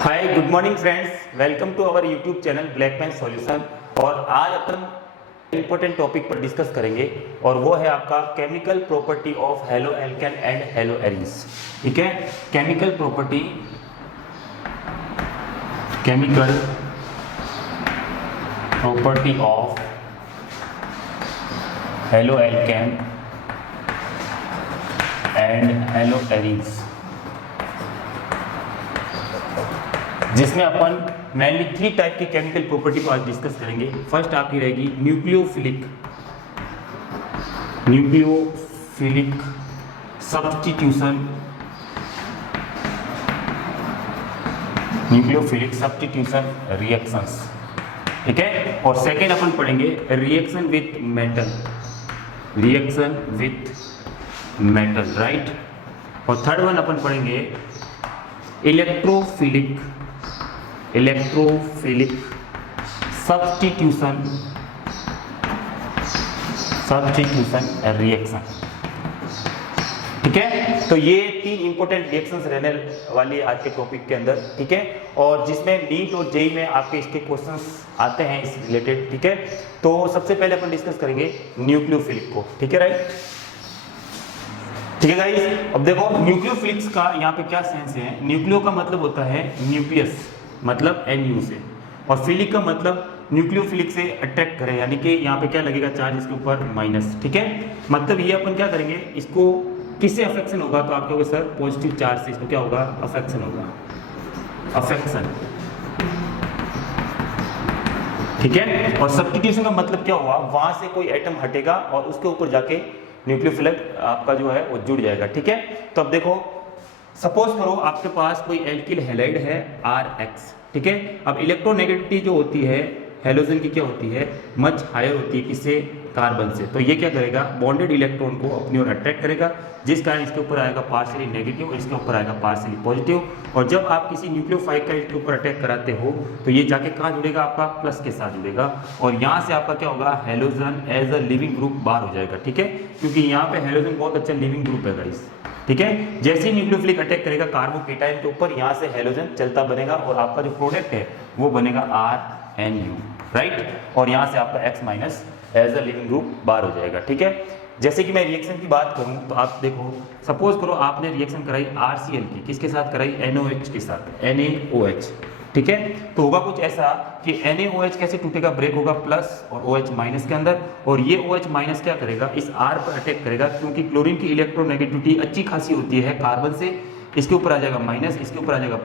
Hi good morning friends, welcome to our YouTube channel black pen solution. और आज अपन important topic पर discuss करेंगे और वो है आपका chemical property of halo alkane and haloarenes. ठीक है, chemical property of halo alkane and haloarenes, जिसमें अपन मेनली 3 टाइप की केमिकल प्रॉपर्टी को आज डिस्कस करेंगे। फर्स्ट आपकी रहेगी न्यूक्लियोफिलिक सब्स्टिट्यूशन रिएक्शंस। ठीक है, और सेकेंड अपन पढ़ेंगे रिएक्शन विथ मेटल, राइट। और थर्ड वन अपन पढ़ेंगे इलेक्ट्रोफिलिक सब्स्टिट्यूशन रिएक्शन। ठीक है, तो ये 3 इंपॉर्टेंट रिएक्शंस रहने वाली आज के टॉपिक के अंदर। ठीक है, और जिसमें नीट और जेईई में आपके इसके क्वेश्चंस आते हैं इस रिलेटेड। ठीक है, तो सबसे पहले अपन डिस्कस करेंगे न्यूक्लियोफिलिक को। ठीक है, राइट। ठीक है गाइस, अब देखो न्यूक्लियोफिलिक्स का यहाँ पे क्या सेंस है। न्यूक्लियो का मतलब होता है न्यूक्लियस, मतलब NU से, और फिलिक का मतलब न्यूक्लियोफिलिक से अट्रैक्ट करें, यानी कि यहाँ पे क्या लगेगा चार्ज इसके ऊपर माइनस। ठीक है, मतलब ये अपन क्या करेंगे, इसको किससे अफेक्शन होगा, तो आप कहोगे सर पॉजिटिव चार्ज से इसको क्या होगा, अफेक्शन होगा, अफेक्शन। ठीक है, और सब्स्टिट्यूशन का मतलब क्या हुआ, वहां से कोई एटम हटेगा और उसके ऊपर जाके न्यूक्लियोफिलिक आपका जो है वो जुड़ जाएगा। ठीक है, तो अब देखो सपोज करो आपके पास कोई एल्किल हैलाइड है RH। ठीक है, अब इलेक्ट्रोनेगेटिविटी जो होती है हेलोजन की क्या होती है, मच हायर होती है, किससे, कार्बन से। तो ये क्या करेगा, बॉन्डेड इलेक्ट्रॉन को अपनी ओर अट्रैक्ट करेगा, जिस कारण इसके ऊपर आएगा पार्शियली नेगेटिव और इसके ऊपर आएगा पार्शियली पॉजिटिव। और जब आप किसी न्यूक्लियोफाइल का इसके ऊपर अटैक कराते हो तो ये जाके कहाँ जुड़ेगा, आपका प्लस के साथ जुड़ेगा, और यहाँ से आपका क्या होगा, halogen as a leaving group बाहर हो जाएगा। ठीक है, क्योंकि यहाँ पे हेलोजन बहुत अच्छा लिविंग ग्रुप है गाइस। ठीक है, जैसे ही न्यूक्लियोफिलिक अटैक करेगा कार्बोकेटाइन के ऊपर, यहाँ से हेलोजन चलता बनेगा और आपका जो प्रोडक्ट है वो बनेगा RNU, राइट। और यहाँ से आपका X minus as a leaving group बाहर हो जाएगा। ठीक है, जैसे कि मैं रिएक्शन की बात करूं तो आप देखो सपोज करो आपने रिएक्शन कराई RCl की, किसके साथ कराई, NaOH के साथ, NaOH। ठीक है, तो होगा कुछ ऐसा कि NaOH कैसे टूटेगा, ब्रेक होगा प्लस और OH माइनस के अंदर, और ये OH माइनस क्या करेगा, इस R पर अटैक करेगा, क्योंकि क्लोरीन की इलेक्ट्रोनेगेटिविटी अच्छी खासी होती है कार्बन से, इसके ऊपर आ जाएगा माइनस, इसके ऊपर आ जाएगा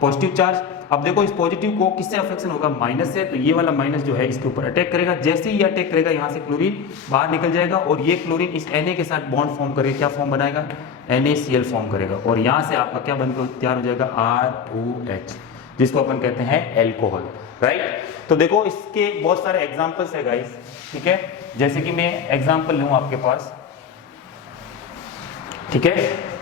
पॉजिटिव चार्ज। अब देखो इस पॉजिटिव को किससे अफेक्शन होगा, माइनस से, तो ये वाला माइनस जो है इसके ऊपर अटैक करेगा। जैसे ही ये अटैक करेगा यहाँ से क्लोरीन बाहर निकल जाएगा, और ये क्लोरीन इस Na के साथ बॉन्ड फॉर्म करेगा, क्या फॉर्म बनाएगा, NaCl फॉर्म करेगा, और यहाँ से आपका क्या बनकर तैयार हो जाएगा, ROH, जिसको अपन कहते हैं एल्कोहल, राइट। तो देखो इसके बहुत सारे एग्जाम्पल्स है गाइस। ठीक है, जैसे कि मैं एग्जाम्पल लूँ आपके पास। ठीक है,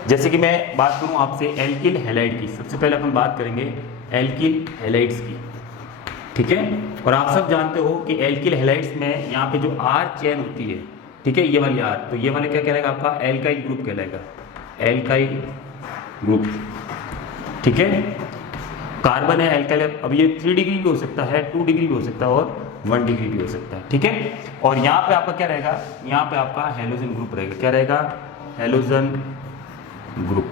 जैसे कि मैं बात करूं आपसे एल्किल हैलाइड की, सबसे पहले अपन बात करेंगे एल्किल हैलाइड्स की। ठीक है, और आप सब जानते हो कि एल्किल हैलाइड्स में यहाँ पे जो R चेन होती है, ठीक है, ये वाली R, तो ये वाले क्या कहलाएगा, आपका एल्काइल ग्रुप कहलाएगा, एल्काइल ग्रुप। ठीक है, कार्बन है एल्काइल, अब ये 3 डिग्री भी हो सकता है, 2 डिग्री भी हो सकता है और 1 डिग्री भी हो सकता है। ठीक है, और यहाँ पे आपका क्या रहेगा, यहाँ पे आपका हेलोजन ग्रुप रहेगा, क्या रहेगा, हेलोजन ग्रुप।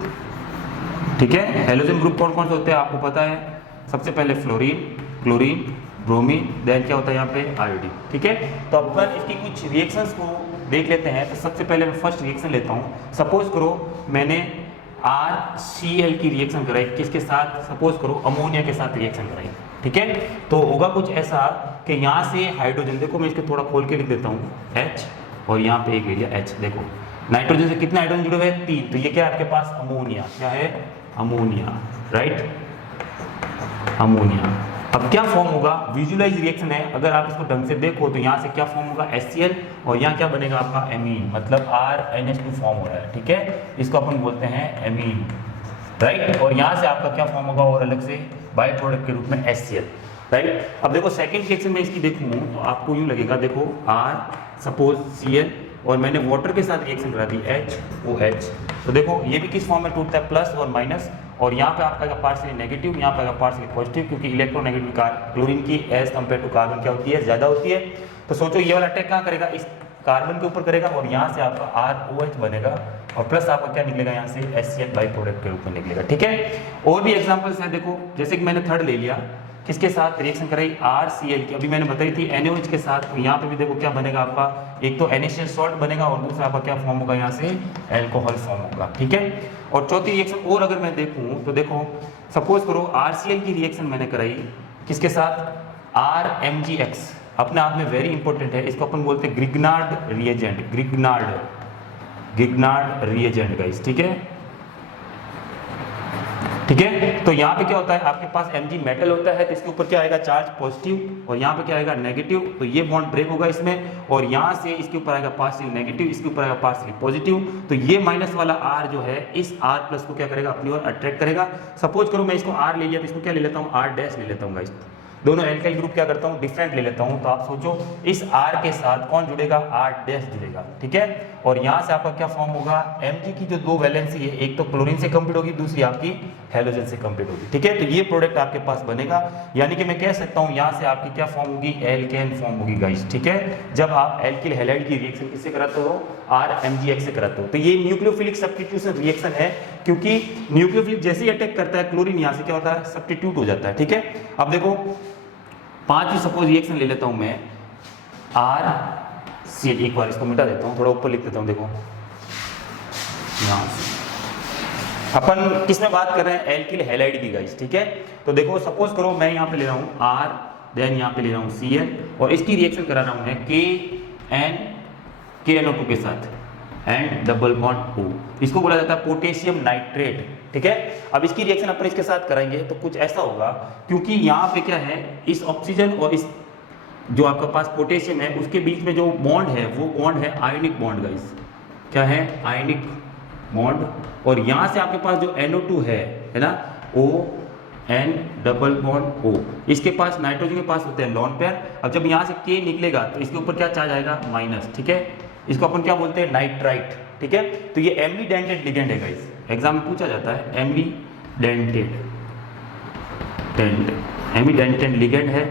ठीक है, हेलोजन ग्रुप कौन कौन से होते हैं आपको पता है, सबसे पहले फ्लोरीन, क्लोरीन, ब्रोमीन, देन क्या होता है यहाँ पे आयोडीन। ठीक है, तो अपन इसकी कुछ रिएक्शंस को देख लेते हैं। तो सबसे पहले मैं फर्स्ट रिएक्शन लेता हूँ। सपोज करो मैंने RCl की रिएक्शन कराई, किसके साथ, सपोज करो अमोनिया के साथ रिएक्शन कराई। ठीक है, तो होगा कुछ ऐसा कि यहाँ से हाइड्रोजन, देखो मैं इसको थोड़ा खोल के लिख देता हूँ, H, और यहाँ पे एक एरिया H। देखो नाइट्रोजन से कितने हाइड्रोजन जुड़े हुए हैं, 3, तो ये क्या है आपके पास, अमोनिया, क्या है, अमोनिया, राइट, अमोनिया। अब क्या फॉर्म होगा, विजुअलाइज रिएक्शन है, अगर आप इसको ढंग से देखो तो यहाँ से क्या फॉर्म होगा, HCl, और यहाँ क्या बनेगा आपका एमीन, मतलब RNH2 फॉर्म हो रहा है। ठीक है, इसको अपन बोलते हैं एमीन, राइट। और यहाँ से आपका क्या फॉर्म होगा, और अलग से बाय प्रोडक्ट के रूप में HCl, राइट। अब देखो सेकंड रिएक्शन में इसकी देखूँ तो आपको यूँ लगेगा, देखो R सपोज Cl, और मैंने वाटर के साथ रिएक्शन करा दी HOH, तो देखो ये भी किस फॉर्म में टूटता है, प्लस और माइनस, और यहाँ पे आपका पार्शियली नेगेटिव, यहाँ पे आएगा पार्शियली पॉजिटिव, क्योंकि इलेक्ट्रोनेगेटिव क्लोरीन की एज कम्पेयर टू कार्बन क्या होती है, ज़्यादा होती है। तो सोचो ये वाला अटैक कहाँ करेगा, इस कार्बन के ऊपर करेगा और यहाँ से आपका ROH बनेगा और प्लस आपका क्या निकलेगा यहाँ से HCl बाई प्रोडक्ट के रूप में निकलेगा। ठीक है, और भी एग्जांपल्स हैं, देखो जैसे कि मैंने थर्ड ले लिया, किसके साथ रिएक्शन कराई, RCl की, अभी मैंने बताई थी NaOH के साथ। तो यहाँ पे भी देखो क्या बनेगा आपका, एक तो NaCl सॉल्ट बनेगा और दूसरा आपका क्या फॉर्म होगा, यहाँ से एल्कोहल फॉर्म होगा। ठीक है, और चौथी रिएक्शन और अगर मैं देखूँ तो देखो सपोज करो RCl की रिएक्शन मैंने कराई किसके साथ, RMgX, अपने आप में वेरी इंपॉर्टेंट है, इसको अपन बोलते हैं Grignard reagent, Grignard reagent guys. ठीक है, ठीक है, तो यहाँ पे क्या होता है, आपके पास Mg मेटल होता है तो इसके ऊपर क्या आएगा, चार्ज पॉजिटिव, और यहाँ पे क्या आएगा नेगेटिव, तो ये बॉन्ड ब्रेक होगा इसमें, और यहाँ से इसके ऊपर आएगा पार्शियल नेगेटिव, इसके ऊपर आएगा पार्शियल पॉजिटिव, तो ये माइनस वाला R जो है इस R प्लस को क्या करेगा, अपनी ओर अट्रैक्ट करेगा। सपोज करो मैं इसको R ले लिया तो इसको क्या ले लेता हूँ, R डैश ले लेता हूँ गाइस, दोनों एल्काइल ग्रुप क्या करता हूँ, डिफरेंट ले लेता हूँ। तो आप सोचो इस R के साथ कौन जुड़ेगा, R डैश जुड़ेगा। ठीक है, और यहाँ से आपका क्या फॉर्म होगा, Mg की जो दो वैलेंसी है, एक तो क्लोरीन से कंप्लीट होगी, दूसरी आपकी हैलोजन से कंप्लीट होगी। ठीक है, तो ये प्रोडक्ट आपके पास बनेगा, यानी कि मैं कह सकता हूँ यहाँ से आपकी क्या फॉर्म होगी, एल्केन फॉर्म होगी गाइस। ठीक है, जब आप एल्किल हैलाइड की रिएक्शन किससे कराते हो, RMgX से कराते हो। तो ये न्यूक्लियोफिलिक सब्स्टिट्यूशन रिएक्शन है, क्योंकि न्यूक्लियोफिलिक जैसे ही अटैक करता है क्लोरीन, यहाँ से क्या होता है, सब्स्टिट्यूट हो जाता है। ठीक है, अब देखो पांचवी सपोज रिएक्शन ले लेता हूं मैं, RCl, एक बार इसको मिटा देता हूं, थोड़ा ऊपर लिख देता हूं, देखो यहाँ से अपन किसमें बात कर रहे हैं, एल्किल हैलाइड की गाइस। ठीक है, तो देखो सपोज करो मैं यहाँ पे ले रहा हूँ R, देन यहाँ पे ले रहा हूँ Cl, और इसकी रिएक्शन करा रहा हूँ मैं KNO2 के साथ, एंड डबल बॉन्ड O, इसको बोला जाता है पोटेशियम नाइट्रेट। ठीक है, अब इसकी रिएक्शन अपन इसके साथ करेंगे तो कुछ ऐसा होगा, क्योंकि यहाँ पे क्या है, इस ऑक्सीजन और इस जो आपका पास पोटेशियम है उसके बीच में जो बॉन्ड है वो बॉन्ड है आयनिक बॉन्ड गाइस। क्या है, आयनिक बॉन्ड, और यहाँ से आपके पास जो NO2 है ना, ON डबल बॉन्ड O, इसके पास नाइट्रोजन के पास होते हैं लॉन पेयर। अब जब यहाँ से K निकलेगा तो इसके ऊपर क्या चार्ज आएगा, माइनस। ठीक है, इसको अपन क्या बोलते हैं, नाइट्राइट। ठीक है, तो ये एम्लीडेंटेड लिगेंड है गाइस, एग्जाम में पूछा जाता है, एम्लीडेंटेड लिगेंड है।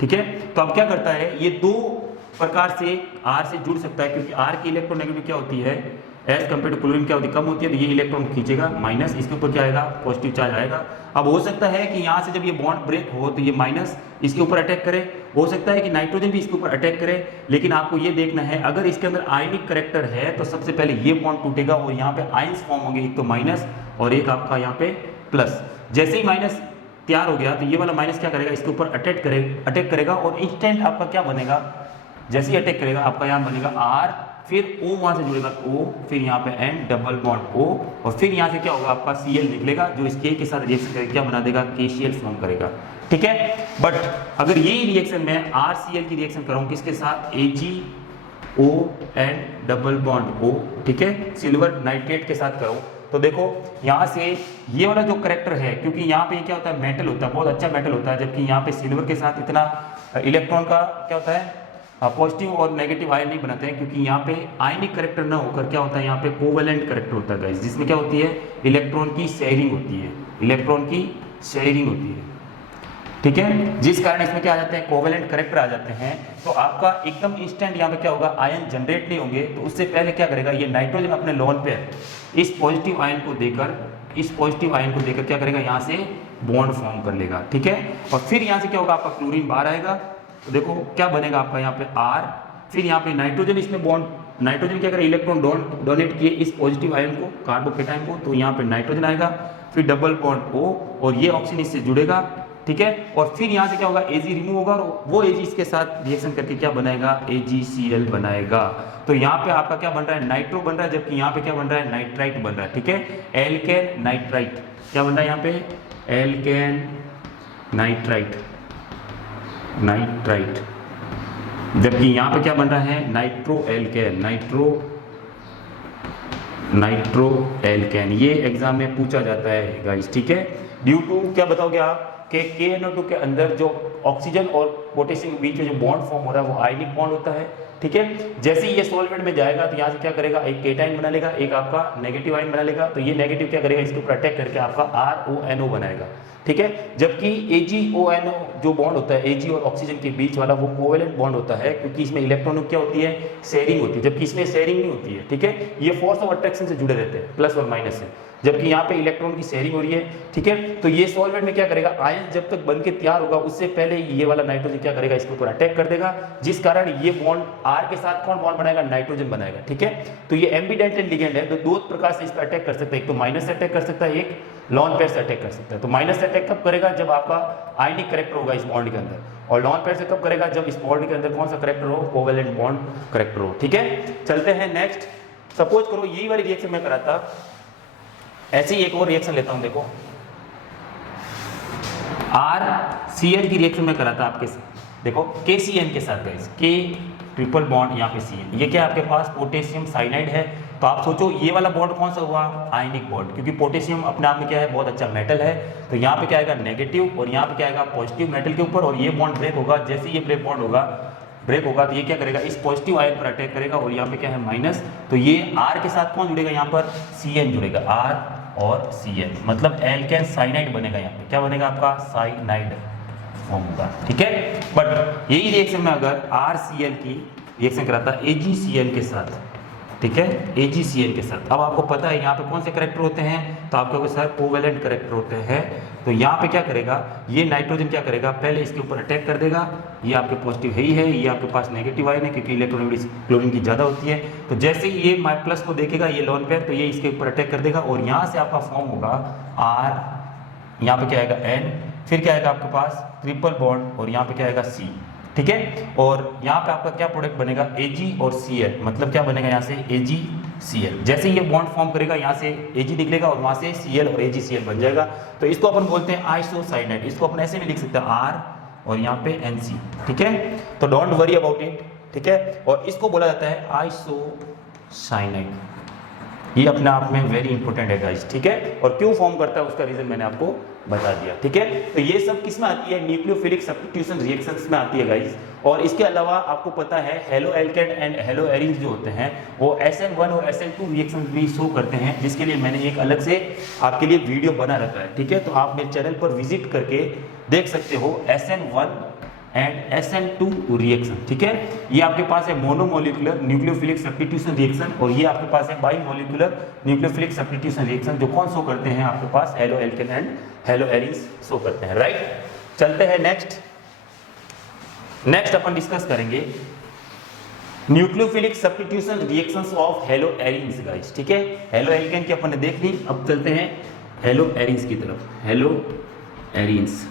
ठीक है, तो अब क्या करता है, ये दो प्रकार से R से जुड़ सकता है, क्योंकि R की इलेक्ट्रोनेगेटिविटी क्या होती है, एज कम्पेयर टू क्लोरीन क्या होती है, कम होती है, तो ये इलेक्ट्रॉन खींचेगा माइनस, इसके ऊपर क्या आएगा, पॉजिटिव चार्ज आएगा। अब हो सकता है कि यहाँ से जब ये बॉन्ड ब्रेक हो तो ये माइनस इसके ऊपर अटैक करे, हो सकता है कि नाइट्रोजन भी इसके ऊपर अटैक करे, लेकिन आपको ये देखना है अगर इसके अंदर आयनिक करेक्टर है तो सबसे पहले ये बॉन्ड टूटेगा और यहाँ पे आयंस फॉर्म होंगे, एक तो माइनस और एक आपका यहाँ पे प्लस। जैसे ही माइनस तैयार हो गया तो ये वाला माइनस क्या करेगा, इसके ऊपर अटैक करेगा और इंस्टेंट आपका क्या बनेगा, जैसे ही अटैक करेगा आपका यहाँ बनेगा R, फिर O वहां से जुड़ेगा O, फिर यहाँ पे N डबल बॉन्ड O, और फिर यहाँ से क्या होगा, आपका Cl निकलेगा जो इस K के साथ रिएक्शन करेगा, क्या बना देगा, KCl फॉर्म करेगा। ठीक है, बट अगर यही रिएक्शन में RCl की रिएक्शन कराऊं किसके साथ, AgON डबल बॉन्ड O, ठीक है, सिल्वर नाइट्रेट के साथ कराऊं, तो देखो यहाँ से ये वाला जो करेक्टर है, क्योंकि यहाँ पे क्या होता है, मेटल होता है, बहुत अच्छा मेटल होता है, जबकि यहाँ पे सिल्वर के साथ इतना इलेक्ट्रॉन का क्या होता है, पॉजिटिव और नेगेटिव आयन नहीं बनाते हैं, क्योंकि यहाँ पे आयनिक करेक्टर ना होकर क्या होता है, यहाँ पे कोवेलेंट करेक्टर होता है गाइस, जिसमें क्या होती है, इलेक्ट्रॉन की शेयरिंग होती है, इलेक्ट्रॉन की शेयरिंग होती है। ठीक है, जिस कारण इसमें क्या आ जाते हैं, कोवेलेंट करेक्टर आ जाते हैं, तो आपका एकदम इंस्टेंट यहाँ पे क्या होगा, आयन जनरेट नहीं होंगे, तो उससे पहले क्या करेगा, ये नाइट्रोजन अपने लोन पेयर इस पॉजिटिव आयन को देकर क्या करेगा, यहाँ से बॉन्ड फॉर्म कर लेगा। ठीक है, और फिर यहाँ से क्या होगा, आपका क्लोरीन बाहर आएगा, तो देखो क्या बनेगा आपका यहाँ पे R, फिर यहाँ पे नाइट्रोजन, इसमें बॉन्ड, नाइट्रोजन क्या करे, इलेक्ट्रॉन डोनेट किए इस पॉजिटिव आयन को, कार्बोकेटाइन को, तो यहाँ पे नाइट्रोजन आएगा, फिर डबल बॉन्ड O, और ये ऑक्सीजन इससे जुड़ेगा। ठीक है, और फिर यहाँ से क्या होगा, Ag रिमूव होगा, और वो Ag इसके साथ रिएक्शन करके क्या बनाएगा, AgCl बनाएगा। तो यहाँ पे आपका क्या बन रहा है, नाइट्रो बन रहा है, जबकि यहाँ पे क्या बन रहा है, नाइट्राइट बन रहा है। ठीक है, एल्केन नाइट्राइट क्या बन रहा है यहाँ पे, एल्केन नाइट्राइट, जबकि यहाँ पे क्या बन रहा है, नाइट्रो एल्केन। ये एग्जाम में पूछा जाता है गाइस। ठीक है, ड्यू टू क्या बताओगे आप कि KNO2 के अंदर जो ऑक्सीजन और पोटेशियम के बीच में जो बॉन्ड फॉर्म हो रहा है वो आयनिक बॉन्ड होता है। ठीक है। जैसे ही ये सॉल्वेंट में जाएगा तो यहाँ से क्या करेगा, एक केटाइन बना लेगा, एक आपका नेगेटिव आयन बना लेगा, तो ये नेगेटिव क्या करेगा, इसको प्रोटेक्ट करके आपका RONO बनाएगा, ठीक है। जबकि AgONO जो बॉन्ड होता है Ag और ऑक्सीजन के बीच वाला, वो कोवेलेंट बॉन्ड होता है, क्योंकि इसमें इलेक्ट्रॉनों क्या होती है, शेयरिंग होती है, जबकि इसमें शेयरिंग नहीं होती है, ठीक है। ये फोर्स ऑफ अट्रैक्शन से जुड़े रहते हैं, प्लस और माइनस से, जबकि यहाँ पे इलेक्ट्रॉन की शेयरिंग हो रही है, ठीक है। तो ये सॉल्वेंट में क्या करेगा, आयन जब तक बन के तैयार होगा उससे पहले ये वाला नाइट्रोजन क्या करेगा, इसके ऊपर अटैक कर देगा, जिस कारण ये बॉन्ड R के साथ कौन बॉन्ड बनाएगा, नाइट्रोजन बनाएगा, ठीक है। तो ये एम्बीडेंटेड लिगेंड है, तो दो प्रकार से इस पर अटैक कर सकता है, एक तो माइनस से अटैक कर सकता है, एक लॉन पेयर से अटैक कर सकता है। तो माइनस से अटैक कब करेगा, जब आपका आयनिक करेक्टर होगा इस बॉन्ड के अंदर, और लॉन पेयर से कब करेगा, जब इस बॉन्ड के अंदर कौन सा करेक्टर हो, कोवेलेंट बॉन्ड करेक्टर हो, ठीक है। चलते हैं नेक्स्ट। सपोज करो यही वाली रिएक्शन मैं करा था, ऐसे ही एक और रिएक्शन लेता हूं, देखो RCl की रिएक्शन में करा था आपके साथ, देखो KCN के साथ गाइस, K ट्रिपल बॉन्ड यहाँ पे CN, ये क्या आपके पास पोटेशियम साइनाइड है। तो आप सोचो ये वाला बॉन्ड कौन सा हुआ, आयनिक बॉन्ड, क्योंकि पोटेशियम अपने आप में क्या है, बहुत अच्छा मेटल है। तो यहाँ पे क्या आएगा नेगेटिव, और यहाँ पे क्या आएगा पॉजिटिव मेटल के ऊपर, और ये बॉन्ड ब्रेक होगा। जैसे ये ब्रेक होगा तो ये क्या करेगा, इस पॉजिटिव आयन पर अटैक करेगा, और यहाँ पे क्या है माइनस, तो ये R के साथ कौन जुड़ेगा, यहाँ पर CN जुड़ेगा, R और CN, मतलब एल्केन साइनाइड बनेगा। यहाँ पे क्या बनेगा, आपका साइनाइड फॉर्म होगा, ठीक है। बट यही रिएक्शन में अगर RCl की रिएक्शन कराता AgCl के साथ, ठीक है, AgCl के साथ, अब आपको पता है यहाँ पे कौन से करेक्टर होते हैं, तो आपके सर कोवेलेंट करेक्टर होते हैं। तो यहाँ पे क्या करेगा, ये नाइट्रोजन क्या करेगा, पहले इसके ऊपर अटैक कर देगा, ये आपके पॉजिटिव है ही है, ये आपके पास नेगेटिव आयन है, क्योंकि इलेक्ट्रॉनिक क्लोरीन की ज़्यादा होती है। तो जैसे ही ये प्लस को देखेगा, ये लॉन पेयर, तो ये इसके ऊपर अटैक कर देगा, और यहाँ से आपका फॉर्म होगा R, यहाँ पे क्या आएगा N, फिर क्या आएगा आपके पास ट्रिपल बॉन्ड, और यहाँ पे क्या आएगा C, ठीक है। और यहाँ पे आपका क्या प्रोडक्ट बनेगा, Ag और Cl, मतलब क्या बनेगा यहाँ से AgCl। जैसे ये बॉन्ड फॉर्म करेगा, यहाँ से Ag निकलेगा और वहाँ से Cl और AgCl बन जाएगा। तो इसको अपन बोलते हैं आइसोसाइनाइड। इसको अपन ऐसे भी लिख सकते हैं R और यहाँ पे NC, ठीक है। तो डोंट वरी अबाउट इट, ठीक है। और इसको बोला जाता है आइसोसाइनाइड। ये अपने आप में वेरी इंपॉर्टेंट है गाइस, ठीक है। और क्यों फॉर्म करता है उसका रीजन मैंने आपको बता दिया, ठीक है। तो ये सब किस में आती है, न्यूक्लियोफिलिक सब्स्टिट्यूशन रिएक्शंस में आती है गाइस। और इसके अलावा आपको पता है halo alkane and halo arenes जो होते हैं वो SN1 और SN2 रिएक्शंस भी शो करते हैं, जिसके लिए मैंने एक अलग से आपके लिए वीडियो बना रखा है, ठीक है। तो आप मेरे चैनल पर विजिट करके देख सकते हो SN1 एंड SN2 रिएक्शन, ठीक है। ये आपके पास है मोनोमोलिकुलर न्यूक्लियोफिलिक सब्स्टिट्यूशन रिएक्शन, और ये आपके पास है बाइमोलिकुलर न्यूक्लियोफिलिक सब्स्टिट्यूशन रिएक्शन, जो कौन शो करते हैं आपके पास, halo alkene and halo arenes show करते हैं, राइट। चलते हैं नेक्स्ट अपन डिस्कस करेंगे nucleophilic substitution reactions of halo arenes guys, ठीक है। हेलो एल्केन की अपन ने देख ली, अब चलते हैं हेलो एरिन्स की तरफ। हेलो एरिन्स,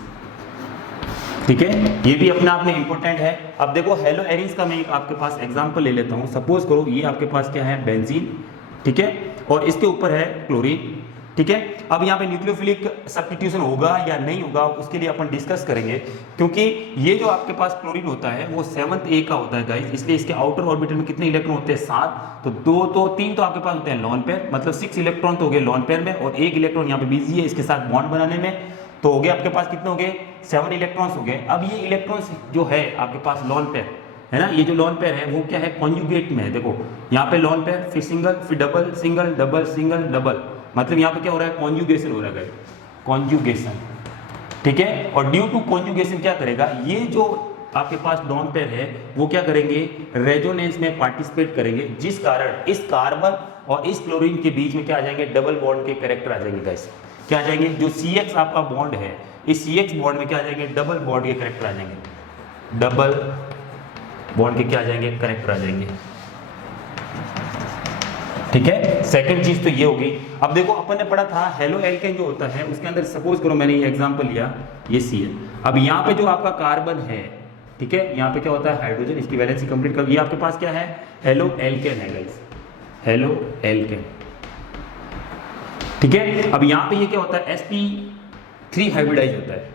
ठीक है, ये भी अपने आप में इंपॉर्टेंट है। अब देखो हेलो एरिन्स का मैं एक आपके पास एग्जांपल ले लेता हूं। सपोज करो ये आपके पास क्या है, बेंजीन, ठीक है, और इसके ऊपर है क्लोरीन, ठीक है। अब यहाँ पे न्यूक्लियोफिलिक सब्स्टिट्यूशन होगा या नहीं होगा, उसके लिए अपन डिस्कस करेंगे, क्योंकि ये जो आपके पास क्लोरीन होता है वो 7th A का होता है गाइस, इसलिए इसके आउटर ऑर्बिटल में कितने इलेक्ट्रॉन होते हैं, 7। तो 3 तो आपके पास होते हैं लॉन पेयर, मतलब 6 इलेक्ट्रॉन तो हो गए लॉन पेयर में, और 1 इलेक्ट्रॉन यहाँ पे बिजी है इसके साथ बॉन्ड बनाने में, तो हो गए आपके पास कितने हो गए, 7 इलेक्ट्रॉन्स हो गए। अब ये इलेक्ट्रॉन्स जो है आपके पास लॉन पेयर है ना, ये जो लॉन पेयर है वो क्या है, कॉन्जुगेट में है। देखो यहाँ पे लॉन पेयर, फिर सिंगल, फिर double, single double single double, मतलब यहाँ पे क्या हो रहा है, कॉन्जुगेशन हो रहा है, कॉन्जुगेशन, ठीक है। और ड्यू टू कॉन्जुगेशन क्या करेगा, ये जो आपके पास लॉन पेयर है वो क्या करेंगे, रेजोनेंस में पार्टिसिपेट करेंगे, जिस कारण इस कार्बन और इस क्लोरीन के बीच में क्या आ जाएंगे, डबल बॉन्ड के कैरेक्टर आ जाएंगे गाइस। क्या आ जाएंगे, जो CX आपका बॉन्ड है, इस CX बॉन्ड में क्या आ जाएंगे, डबल बॉन्ड के कैरेक्टर आ जाएंगे, डबल बॉन्ड के क्या आ जाएंगे, कैरेक्टर आ जाएंगे, ठीक है। सेकंड चीज तो ये होगी। अब देखो अपन ने पढ़ा था हेलो एल्केन जो होता है उसके अंदर, सपोज करो मैंने ये एग्जांपल लिया, ये Cl। अब यहाँ पे जो आपका कार्बन है, ठीक है, यहाँ पे क्या होता है, हाइड्रोजन, इसकी वैलेंसी कंप्लीट कर, ये आपके पास क्या है, हेलो एल्केन है गाइस, हेलो एल्केन, ठीक है। अब यहाँ पे ये क्या होता है, sp3 हाइब्रिडाइज होता है,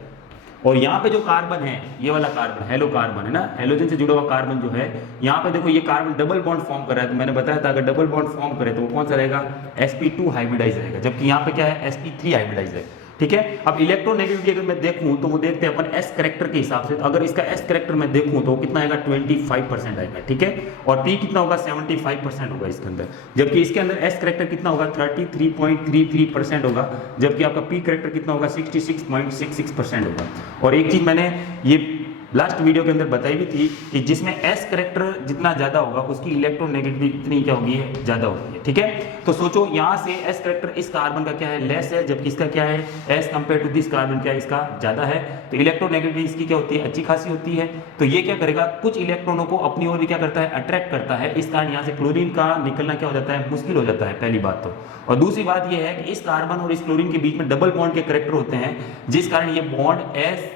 और यहाँ पे जो कार्बन है, ये वाला कार्बन हेलो कार्बन है ना, हेलोजन से जुड़ा हुआ कार्बन जो है, यहाँ पे देखो ये कार्बन डबल बॉन्ड फॉर्म कर रहा है। तो मैंने बताया था अगर डबल बॉन्ड फॉर्म करे तो वो कौन सा रहेगा, sp2 हाइब्रिडाइज रहेगा, जबकि यहाँ पे क्या है, sp3 हाइब्रिडाइज है। ठीक है। अब इलेक्ट्रोनेगेटिविटी अगर मैं देखूं तो वो देखते हैं अपन एस करेक्टर के हिसाब से, तो अगर इसका एस करेक्टर मैं देखूं तो कितना आएगा 25% आएगा, ठीक है। और पी कितना होगा 75% होगा इसके अंदर, जबकि इसके अंदर एस करेक्टर कितना होगा 33.33% होगा, जबकि आपका पी करेक्टर कितना होगा 66.66% होगा। और एक चीज मैंने ये लास्ट वीडियो के अंदर बताई भी थी कि जिसमें एस करेक्टर जितना ज्यादा होगा उसकी इलेक्ट्रोनेगेटिविटी इतनी क्या होगी है, ज्यादा होगी है, ठीक है। तो सोचो यहाँ से एस करेक्टर इस कार्बन का क्या है, लेस है, जबकि इसका क्या है as compare to this carbon क्या है, इसका ज्यादा है। तो इलेक्ट्रोनेगेटिविटी इसकी क्या होती है, अच्छी खासी होती है। तो ये क्या करेगा, कुछ इलेक्ट्रॉनों को अपनी ओर भी क्या करता है, अट्रैक्ट करता है। इस कारण यहाँ से क्लोरीन का निकलना क्या हो जाता है, मुश्किल हो जाता है, पहली बात तो। और दूसरी बात ये है कि इस कार्बन और इस क्लोरीन के बीच में डबल बॉन्ड के करेक्टर होते हैं, जिस कारण ये bond as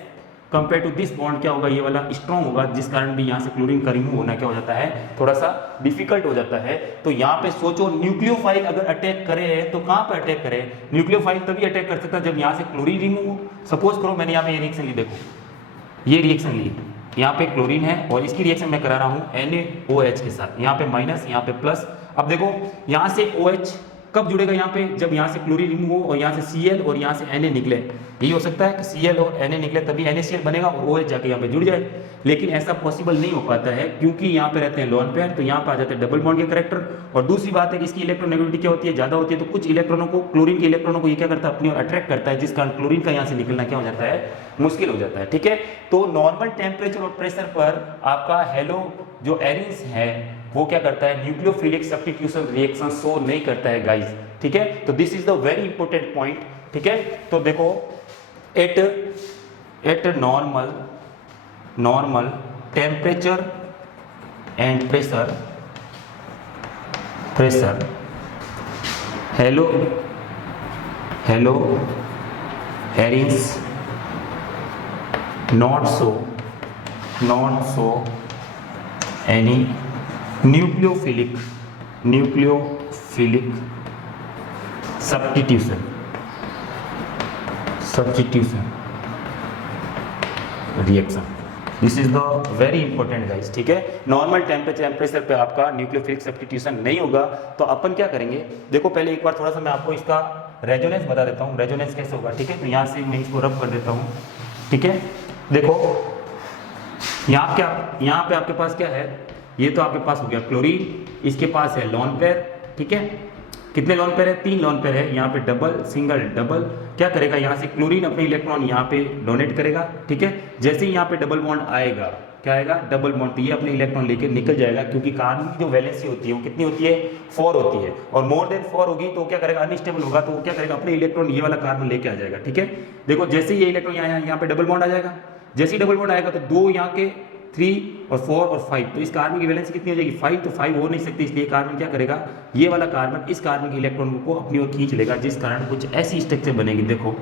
compare to this bond क्या होगा, ये वाला स्ट्रॉन्ग होगा, जिस कारण भी यहाँ से क्लोरीन का रिमूव होना क्या हो जाता है, थोड़ा सा डिफिकल्ट हो जाता है। तो यहाँ पे सोचो न्यूक्लियोफाइल अगर अटैक करे तो कहाँ पे अटैक करे, न्यूक्लियोफाइल तभी अटैक कर सकता है जब यहाँ से क्लोरीन रिमूव हो। सपोज करो मैंने यहाँ पे ये रिएक्शन ली, देखो ये रिएक्शन ली, यहाँ पे क्लोरीन है और इसकी रिएक्शन मैं करा रहा हूँ NaOH के साथ, यहाँ पे माइनस यहाँ पे प्लस। अब देखो यहाँ से OH कब जुड़ेगा यहाँ पे, जब यहाँ से क्लोरीन रिमूव हो और यहाँ से Cl और यहाँ से Na निकले। यही हो सकता है कि Cl और Na निकले तभी NaCl बनेगा और OH जाके यहाँ पे जुड़ जाए, लेकिन ऐसा पॉसिबल नहीं हो पाता है क्योंकि यहाँ पे रहते हैं लोन पेयर, तो यहाँ पे आ जाते हैं डबल बॉन्ड के करेक्टर। और दूसरी बात है कि इसकी इलेक्ट्रोनेगेटिविटी क्या होती है, ज्यादा होती है। तो कुछ इलेक्ट्रॉनों को, क्लोरीन के इलेक्ट्रॉनों को ये क्या करता है, अपनी ओर अट्रैक्ट करता है, जिस कारण क्लोरीन का यहाँ से निकलना क्या हो जाता है, मुश्किल हो जाता है, ठीक है। तो नॉर्मल टेम्परेचर और प्रेशर पर आपका हेलो जो एरिन्स है वो क्या करता है, न्यूक्लियोफिलिक सब्स्टिट्यूशन रिएक्शन शो नहीं करता है गाइस, ठीक है। तो this is the very important point, ठीक है। तो देखो eight normal temperature and pressure hello arenes not so any nucleophilic substitution reaction. This is the very important guys, ठीक है। नॉर्मल टेम्परेचर एंड प्रेशर पे आपका न्यूक्लियोफिलिक सब्स्टिट्यूशन नहीं होगा। तो अपन क्या करेंगे, देखो पहले एक बार थोड़ा सा मैं आपको इसका रेजोनेंस बता देता हूँ, रेजोनेंस कैसे होगा, ठीक है। तो यहाँ से मैं इसको रब कर देता हूँ, ठीक है। देखो यहाँ पे आपके पास क्या है, ये तो आपके पास हो गया क्लोरीन, इसके पास है लोन पेयर, ठीक है। कितने लोन पेयर है, 3 लोन पेयर है। यहाँ पे डबल सिंगल डबल क्या करेगा, यहाँ से क्लोरीन अपने इलेक्ट्रॉन यहाँ पे डोनेट करेगा, ठीक है। जैसे ही यहाँ पे डबल बॉन्ड आएगा, क्या आएगा, डबल बॉन्ड, तो ये अपने इलेक्ट्रॉन लेके निकल जाएगा, क्योंकि कार्बन की जो वैलेंसी होती है वो कितनी होती है, 4 होती है। और मोर देन 4 होगी तो क्या करेगा, अनस्टेबल होगा, तो वो क्या करेगा, अपने इलेक्ट्रॉन ये वाला कार्बन लेके आ जाएगा, ठीक है। देखो जैसे ये इलेक्ट्रॉन यहाँ पे डबल बॉन्ड आ जाएगा, जैसे ही डबल बॉन्ड आएगा तो 2 यहाँ के 3 और 4 और 5, तो इस कार्बन की वैलेंसी कितनी हो जाएगी, 5। तो 5 हो नहीं सकती, इसलिए कार्बन क्या करेगा, ये वाला कार्बन इस कार्बन के इलेक्ट्रॉन को अपनी ओर खींच लेगा, जिस कारण कुछ ऐसी स्ट्रक्चर बनेगी। देखो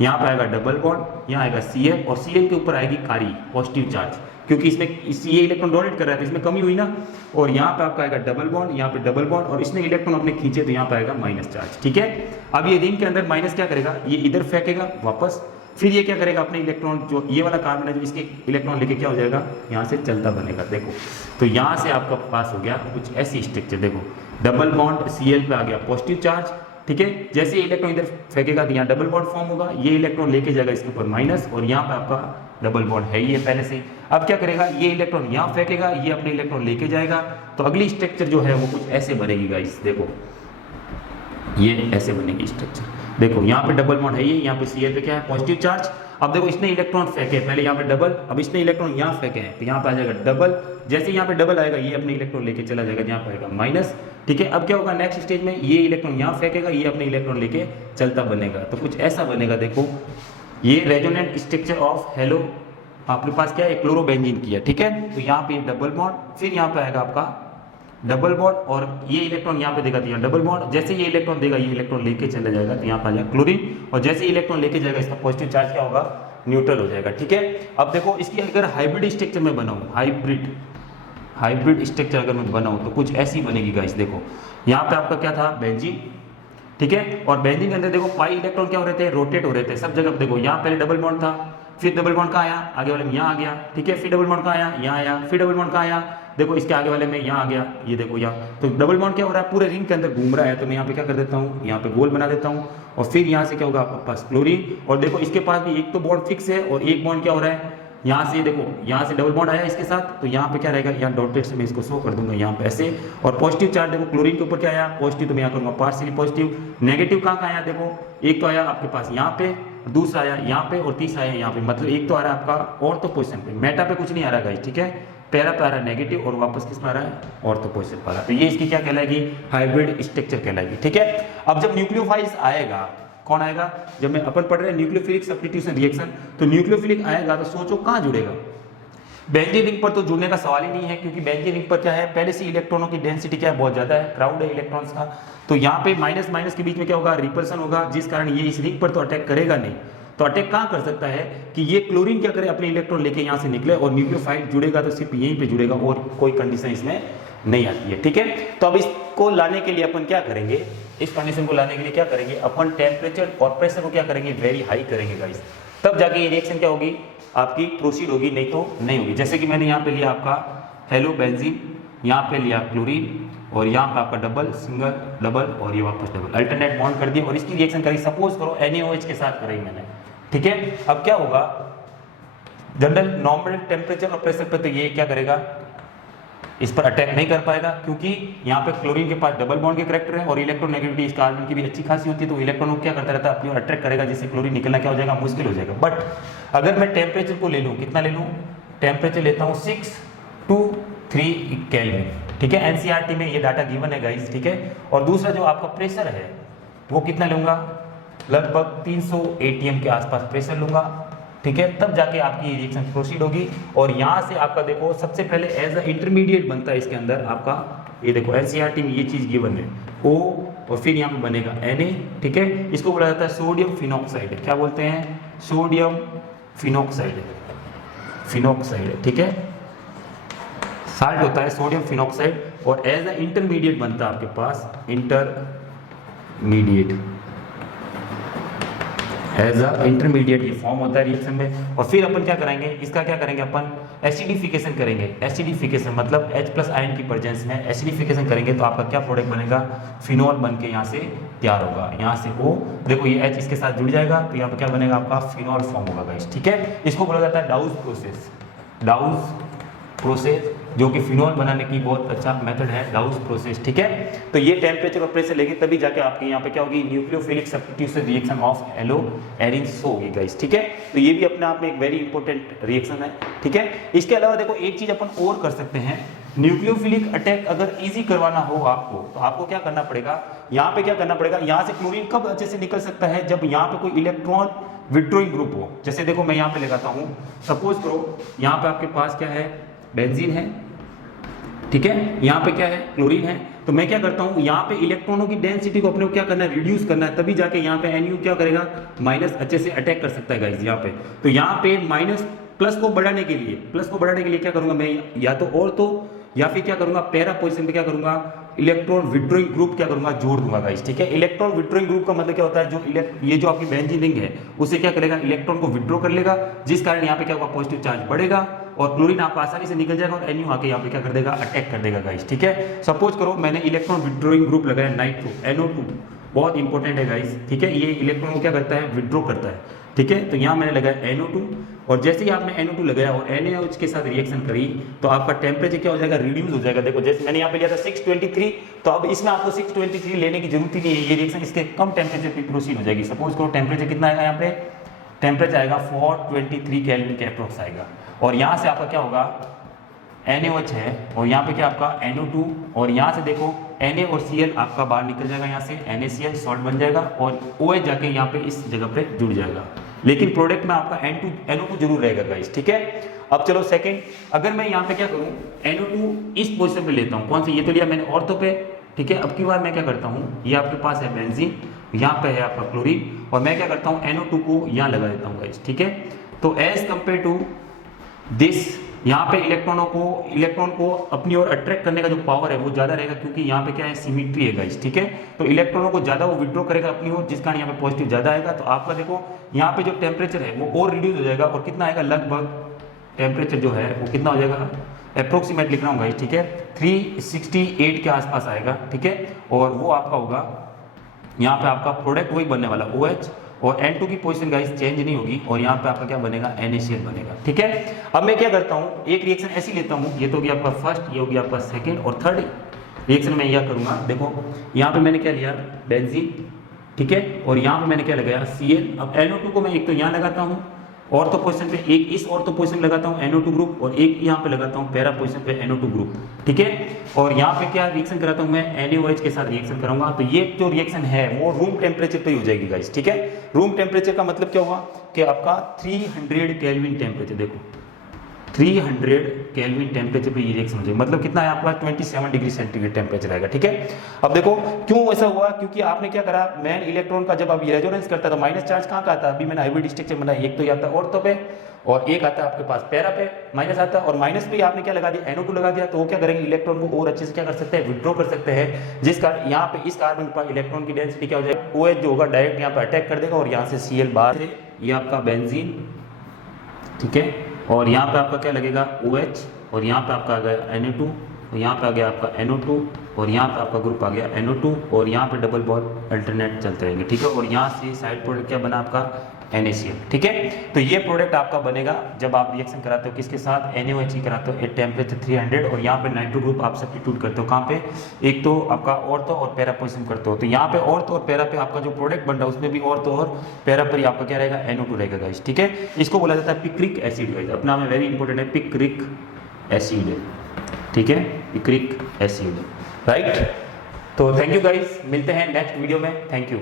यहाँ पे आएगा डबल बॉन्ड, यहाँ आएगा Cl और Cl के ऊपर आएगी कारी पॉजिटिव चार्ज, क्योंकि इसमें ये इलेक्ट्रॉन डोनेट कर रहा है तो इसमें कमी हुई ना। और यहाँ पे आपका आएगा डबल बॉन्ड, यहाँ पे डबल बॉन्ड, और इसने इलेक्ट्रॉन अपने खींचे तो यहाँ पे आएगा माइनस चार्ज, ठीक है। अब ये रिंग के अंदर माइनस क्या करेगा, ये इधर फेंकेगा वापस, फिर ये क्या करेगा, अपने इलेक्ट्रॉन जो ये वाला कार्बन है जो इसके इलेक्ट्रॉन लेके क्या हो जाएगा, यहाँ से चलता बनेगा। देखो तो यहाँ से आपका पास हो गया कुछ ऐसी स्ट्रक्चर, देखो डबल बॉन्ड Cl पे आ गया पॉजिटिव चार्ज, ठीक है। जैसे इलेक्ट्रॉन इधर फेंकेगा तो यहाँ डबल बॉन्ड फॉर्म होगा, ये इलेक्ट्रॉन लेके जाएगा इसके ऊपर माइनस, और यहाँ पे आपका डबल बॉन्ड है ये पहले से। अब क्या करेगा, ये इलेक्ट्रॉन यहाँ फेंकेगा, ये अपने इलेक्ट्रॉन लेके जाएगा, तो अगली स्ट्रक्चर जो है वो कुछ ऐसे बनेगी गाइस। देखो ये ऐसे बनेगी स्ट्रक्चर, देखो यहाँ पे डबल बॉन्ड है ये, यहाँ पे Cl पे क्या है, पॉजिटिव चार्ज। अब देखो इसने इलेक्ट्रॉन फेंके, पहले यहाँ पे डबल, अब इसने इलेक्ट्रॉन यहाँ फेंके हैं, तो यहाँ पे आ जाएगा डबल। जैसे यहाँ पे डबल आएगा, ये अपने इलेक्ट्रॉन लेके चला जाएगा, यहाँ पे आएगा माइनस, ठीक है। अब क्या होगा नेक्स्ट स्टेज में, ये इलेक्ट्रॉन यहाँ फेंकेगा, ये अपने इलेक्ट्रॉन लेके चलता बनेगा, तो कुछ ऐसा बनेगा। देखो ये रेजोनेंट स्ट्रक्चर ऑफ हेलो आपके पास क्या है, क्लोरोबेंजीन की है, ठीक है। तो यहाँ पे डबल बॉन्ड, फिर यहाँ पे आएगा आपका डबल बॉन्ड, और ये इलेक्ट्रॉन यहाँ पे देगा तो यहाँ डबल बॉन्ड, जैसे ये इलेक्ट्रॉन देगा ये इलेक्ट्रॉन लेके चला जाएगा तो यहाँ पे आ जाएगा क्लोरीन, और जैसे इलेक्ट्रॉन लेके जाएगा इसका पॉजिटिव चार्ज क्या होगा, न्यूट्रल हो जाएगा, ठीक है। अब देखो इसकी अगर हाइब्रिड स्ट्रक्चर में बनाऊँ, हाइब्रिड स्ट्रक्चर अगर मैं बनाऊँ तो कुछ ऐसी बनेगी गाइस। देखो यहाँ पे आपका क्या था, बेंजीन, ठीक है। और बेंजीन के अंदर देखो पाई इलेक्ट्रॉन क्या हो रहे थे, रोटेट हो रहे थे सब जगह। देखो यहाँ पहले डबल बॉन्ड था, फिर डबल बॉन्ड कहाँ आया, आगे वाले में यहाँ आ गया, ठीक है, फिर डबल बॉन्ड कहाँ आया, यहाँ आया, फिर डबल बॉन्ड कहाँ आया, देखो इसके आगे वाले में यहाँ आ गया, ये देखो यहाँ। तो डबल बॉन्ड क्या हो रहा है, पूरे रिंग के अंदर घूम रहा है, तो मैं यहाँ पे क्या कर देता हूँ, यहाँ पे गोल बना देता हूँ, और फिर यहाँ से क्या होगा आपके पास क्लोरीन, और देखो इसके पास भी एक तो बॉन्ड फिक्स है और एक बॉन्ड क्या हो रहा है, यहाँ से देखो यहाँ से डबल बॉन्ड आया इसके साथ, तो यहाँ पे क्या रहेगा, यहाँ डॉटेड से मैं इसको शो कर दूंगा यहाँ पे ऐसे, और पॉजिटिव चार्ज देखो क्लोरीन के ऊपर क्या आया, पॉजिटिव, तो मैं यहाँ करूँगा पार्शियली पॉजिटिव। नेगेटिव कहाँ आया, देखो एक तो आया आपके पास यहाँ पे, दूसरा आया यहाँ पे, और तीसरा आया यहाँ पे, मतलब एक तो आ रहा है आपका ऑर्थो पोजीशन पे, मेटा पे कुछ नहीं आ रहा गाइस, ठीक है, पहला पे आ रहा है नेगेटिव और वापस किस पे आ रहा है, ऑर्थो पोजीशन पे आ रहा है। तो ये इसकी क्या कहलाएगी, हाइब्रिड स्ट्रक्चर कहलाएगी, ठीक है। अब जब न्यूक्लियोफाइल्स आएगा, कौन आएगा, जब मैं अपन पढ़ रहे हैं न्यूक्लियोफिलिक सब्स्टिट्यूशन रिएक्शन, तो न्यूक्लियोफिलिक आएगा तो सोचो कहाँ जुड़ेगा, बेंजीन रिंग पर तो जुड़ने का सवाल ही नहीं है, क्योंकि बेंजीन रिंग पर क्या है, पहले से इलेक्ट्रॉनों की डेंसिटी क्या है, बहुत ज्यादा है, क्राउड है इलेक्ट्रॉन्स का, तो यहाँ पे माइनस माइनस के बीच में क्या होगा, रिपल्सन होगा, जिस कारण ये इस रिंग पर तो अटैक करेगा नहीं। तो अटैक कहाँ कर सकता है कि ये क्लोरीन क्या करे, अपने इलेक्ट्रॉन लेके यहाँ से निकले, और न्यूक्लियोफाइल जुड़ेगा तो सिर्फ यहीं पे जुड़ेगा, और कोई कंडीशन इसमें नहीं आती है, ठीक है। तो अब इसको लाने के लिए अपन क्या करेंगे, इस कंडीशन को लाने के लिए क्या करेंगे, अपन टेम्परेचर और प्रेशर को क्या करेंगे, वेरी हाई करेंगे गाइस, तब जाके ये रिएक्शन क्या होगी आपकी प्रोसीड होगी, नहीं तो नहीं होगी। जैसे कि मैंने यहाँ पे लिया आपका हेलो बेंजीन, यहाँ पे लिया क्लोरीन, और यहाँ पे आपका डबल, सिंगल, डबल, और ये वापस डबल, अल्टरनेट बॉन्ड कर दिया, और इसकी रिएक्शन करी, सपोज करो NaOH के साथ कराई मैंने, ठीक है। अब क्या होगा, जनरल नॉर्मल टेम्परेचर और प्रेशर पे तो ये क्या करेगा, इस पर अटैक नहीं कर पाएगा, क्योंकि यहाँ पे क्लोरीन के पास डबल बॉन्ड के करैक्टर है, और इलेक्ट्रोनेगेटिविटी इस कार्बन की भी अच्छी खासी होती है, तो इलेक्ट्रॉन को क्या करता रहता है, अपनी ओर अट्रैक्ट करेगा, जिससे क्लोरीन निकलना क्या हो जाएगा, मुश्किल हो जाएगा। बट अगर मैं टेम्परेचर को ले लूँ, कितना ले लूँ, टेम्परेचर लेता हूँ 623 केल्विन, ठीक है, NCERT में ये डाटा गिवन है गाइस, ठीक है। और दूसरा जो आपका प्रेशर है वो कितना लूंगा, लगभग 300 ATM के आसपास प्रेशर लूंगा, ठीक है, तब जाके आपकी रिएक्शन प्रोसीड होगी। और यहाँ से आपका देखो सबसे पहले एज अ इंटरमीडिएट बनता है इसके अंदर आपका, ये देखो NCERT में ये चीज गिवन है O, और फिर यहाँ पे बनेगा Na, ठीक है, इसको बोला जाता है सोडियम फिनॉक्साइड, क्या बोलते हैं, सोडियम फिनॉक्साइड, फिनॉक्साइड, ठीक है, साल्ट होता है सोडियम फिनॉक्साइड, और एज अ इंटरमीडिएट बनता है आपके पास, इंटरमीडिएट, एज अ इंटरमीडिएट ये फॉर्म होता है रिएक्शन में। और फिर अपन क्या करेंगे, इसका क्या करेंगे, अपन एसिडिफिकेशन करेंगे, एसिडिफिकेशन मतलब H+ आयन की प्रेजेंस में एसिडिफिकेशन करेंगे, तो आपका क्या प्रोडक्ट बनेगा, फिनॉल बन के यहाँ से तैयार होगा, यहाँ से O, देखो ये H इसके साथ जुड़ जाएगा, तो यहाँ पर क्या बनेगा आपका फिनॉल फॉर्म होगा गाइस, ठीक है। इसको बोला जाता है डाउस प्रोसेस, डाउस प्रोसेस, जो कि फिनॉल बनाने की बहुत अच्छा मेथड है, डाउस प्रोसेस, ठीक है। तो ये टेम्परेचर और प्रेशर लेंगे तभी जाके आपके यहाँ पे क्या होगी, nucleophilic substitution reaction of hello Erin show होगी गाइस, ठीक है। तो ये भी अपने आप में एक वेरी इंपॉर्टेंट रिएक्शन है, ठीक है। इसके अलावा देखो एक चीज अपन और कर सकते हैं, न्यूक्लियोफिलिक अटैक अगर इजी करवाना हो आपको, तो आपको क्या करना पड़ेगा, यहाँ पे क्या करना पड़ेगा, यहाँ से क्लोरीन कब अच्छे से निकल सकता है, जब यहाँ पे कोई इलेक्ट्रॉन विड्रॉइंग ग्रुप हो। जैसे देखो मैं यहाँ पे लगाता हूँ, सपोज करो यहाँ पे आपके पास क्या है, बेंजीन है, ठीक है, यहाँ पे क्या है, क्लोरीन है, तो मैं क्या करता हूँ, यहाँ पे इलेक्ट्रॉनों की डेंसिटी को अपने को क्या करना है, रिड्यूस करना है, तभी जाके यहाँ पे NU क्या करेगा, माइनस अच्छे से अटैक कर सकता है गाइस यहाँ पे। तो यहाँ पे माइनस प्लस को बढ़ाने के लिए, प्लस को बढ़ाने के लिए क्या करूंगा मैं, या तो और तो या फिर क्या करूंगा, पैरा पोजीशन पे क्या करूंगा, इलेक्ट्रॉन विड्रॉइंग ग्रुप क्या करूंगा, जोड़ दूंगा गाइस, ठीक है। इलेक्ट्रॉन विड्रॉइंग ग्रुप का मतलब क्या होता है, जो ये जो आपकी बेंजीन रिंग है उसे क्या करेगा, इलेक्ट्रॉन को विड्रॉ कर लेगा, जिस कारण यहाँ पे क्या होगा, पॉजिटिव चार्ज बढ़ेगा, और क्लोरीन आपका आसानी से निकल जाएगा, और NU आके यहाँ पे क्या कर देगा, अटैक कर देगा गाइस, ठीक है। सपोज करो मैंने इलेक्ट्रॉन विड्रॉइंग ग्रुप लगाया नाइट्रो, NO2, बहुत इंपॉर्टेंट है गाइस, ठीक है, ये इलेक्ट्रॉन को क्या करता है, विड्रॉ करता है, ठीक है। तो यहाँ मैंने लगाया NO2, और जैसे ही आपने NO2 लगाया और NaOH के साथ रिएक्शन करी, तो आपका टेम्परेचर क्या हो जाएगा, रिड्यूस हो जाएगा। देखो जैसे मैंने यहाँ पे लिया था 623, तो अब इसमें आपको 623 लेने की जरूरत ही नहीं है, ये रिएक्शन इसके कम टेम्परेचर पे प्रोसीड हो जाएगी। सपोज करो टेम्परेचर कितना आएगा, यहाँ पे टेम्परेचर आएगा 423 केल्विन के अप्रोक्स आएगा, और यहाँ से आपका क्या होगा, NaOH है, और यहाँ पे क्या आपका NO2, और यहाँ से देखो Na और Cl आपका बाहर निकल जाएगा, यहाँ से NaCl सॉल्ट बन जाएगा, और OH जाके यहाँ पे इस जगह पे जुड़ जाएगा, लेकिन प्रोडक्ट में आपका NO2 जरूर रहेगा गाइस, ठीक है। अब चलो सेकंड, अगर मैं यहाँ पे क्या करूँ, NO2 इस पोजीशन पे लेता हूँ, कौन सी, ये तो लिया मैंने ऑर्थो पे, ठीक है। अब की बार मैं क्या करता हूँ, ये आपके पास है बेंजीन, यहाँ पे है आपका क्लोरीन, और मैं क्या करता हूँ, NO2 को यहाँ लगा देता हूँ गाइस, ठीक है। तो एज कंपेयर टू दिस यहाँ पे इलेक्ट्रॉन को अपनी ओर अट्रैक्ट करने का जो पावर है वो ज्यादा रहेगा, क्योंकि यहाँ पे क्या है, सिमिट्री है गाइस, ठीक है। तो इलेक्ट्रॉनों को ज्यादा वो विड्रॉ करेगा अपनी ओर, जिस कारण यहाँ पे पॉजिटिव ज्यादा आएगा। तो आपका देखो यहाँ पे जो टेम्परेचर है वो और रिड्यूस हो जाएगा, और कितना आएगा, लगभग टेम्परेचर जो है वो कितना हो जाएगा, अप्रोक्सीमेट लिख रहा हूँ गाइस, ठीक है, 368 के आसपास आएगा, ठीक है। और वो आपका होगा, यहाँ पे आपका प्रोडक्ट वही बनने वाला OH, और N2 की पोजीशन गाइस चेंज नहीं होगी, और यहाँ पे आपका क्या बनेगा, NaCl बनेगा, ठीक है। अब मैं क्या करता हूँ, एक रिएक्शन ऐसी लेता हूँ, ये तो होगी आपका फर्स्ट, ये होगी आपका सेकंड, और थर्ड रिएक्शन में यह करूँगा। देखो यहाँ पे मैंने क्या लिया, बेंजीन, ठीक है, और यहाँ पे मैंने क्या लगाया, Cl। अब NO2 को मैं एक तो यहाँ लगाता हूँ ऑर्थो पोजीशन पे, एक इस ऑर्थो पोजीशन लगाता हूँ NO2 ग्रुप, और एक यहाँ पे लगाता हूँ पैरा पोजीशन पे NO2 ग्रुप, ठीक है। और यहाँ पे क्या रिएक्शन कराता हूँ मैं, NaOH के साथ रिएक्शन कराऊंगा। तो ये जो रिएक्शन है वो रूम टेम्परेचर पे ही हो जाएगी गाइस, ठीक है। रूम टेम्परेचर का मतलब क्या हुआ कि आपका 300 केल्विन टेम्परेचर, देखो 300 केल्विन टेम्परेचर पे ये रिएक्शन हो जाएगी, मतलब कितना है आपका 27 डिग्री सेंटीग्रेड टेम्परेचर आएगा, ठीक है। अब देखो क्यों ऐसा हुआ, क्योंकि आपने क्या करा, मैन इलेक्ट्रॉन का जब आप ये रेजोनेंस करता था, माइनस चार्ज कहाँ का आता है, अभी मैंने हाइब्रिड स्ट्रक्चर बनाया, एक तो ये आता है ऑर्थो पे, और एक आता है आपके पास पैरा पे, माइनस आता है, और माइनस पे आपने क्या लगा दिया, NO2 लगा दिया। तो वो क्या करेंगे, इलेक्ट्रॉन को और अच्छे से क्या कर सकते हैं, विड्रॉ कर सकते हैं, जिस कारण यहाँ पे इस कार्बन पर इलेक्ट्रॉन की डेंसिटी क्या हो जाएगी, OH जो होगा डायरेक्ट यहाँ पे अटैक कर देगा, और यहाँ से Cl बाहर से, ये आपका बेंजीन, ठीक है, और यहाँ पे आपका क्या लगेगा OH, और यहाँ पे आपका आ गया Na2, और यहाँ पे आ गया आपका NO2, और यहाँ पे आपका ग्रुप आ गया NO2, और यहाँ पे डबल बॉन्ड अल्टरनेट चलते रहेंगे, ठीक है। और यहाँ से साइड प्रोडक्ट क्या बना आपका NaCl, ठीक है। तो ये प्रोडक्ट आपका बनेगा जब आप रिएक्शन कराते हो किसके साथ, NaOH की कराते हो एट टेम्परेचर 300, और यहाँ पे नाइट्रो ग्रुप आप सब्स्टिट्यूट करते हो कहाँ पे, एक तो आपका ऑर्थो और पैरा पोजीशन करते हो। तो यहाँ पे ऑर्थो और पैरा पे आपका जो प्रोडक्ट बन रहा है उसमें भी ऑर्थो और पैरा पर ही आपका क्या रहेगा, NO2 रहेगा गाइस, ठीक है। इसको बोला जाता है पिक्रिक एसिड गाइस, अपना में वेरी इंपॉर्टेंट है, पिक्रिक एसिड, ठीक है, पिक्रिक एसिड, राइट। तो थैंक यू गाइस, मिलते हैं नेक्स्ट वीडियो में, थैंक यू।